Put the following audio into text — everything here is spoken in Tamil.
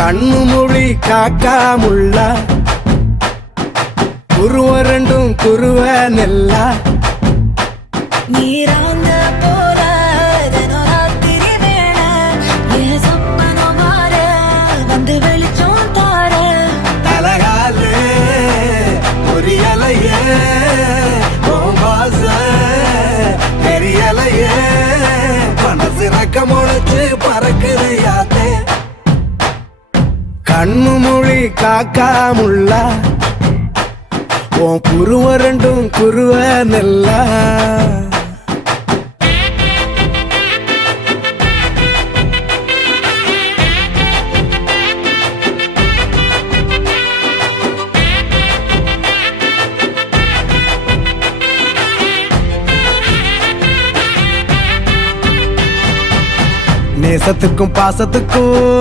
கண்ணு மொழி காக்காமுள்ள குருவ ரெண்டும் குருவ நெல்லா நீராங்க போல ராத்திரி வேண என் சொப்பனம் மாற வந்து வெளிச்சம் தார தலகாலே பொரியலையே வாச பெரியலையே மனசு ரக்க முளைச்சு பறக்குது யாத்தே கண்ணு மொழி காக்காமுள்ள உன் குருவ ரெண்டும் குருவ நெல்லா நேசத்துக்கும் பாசத்துக்கும்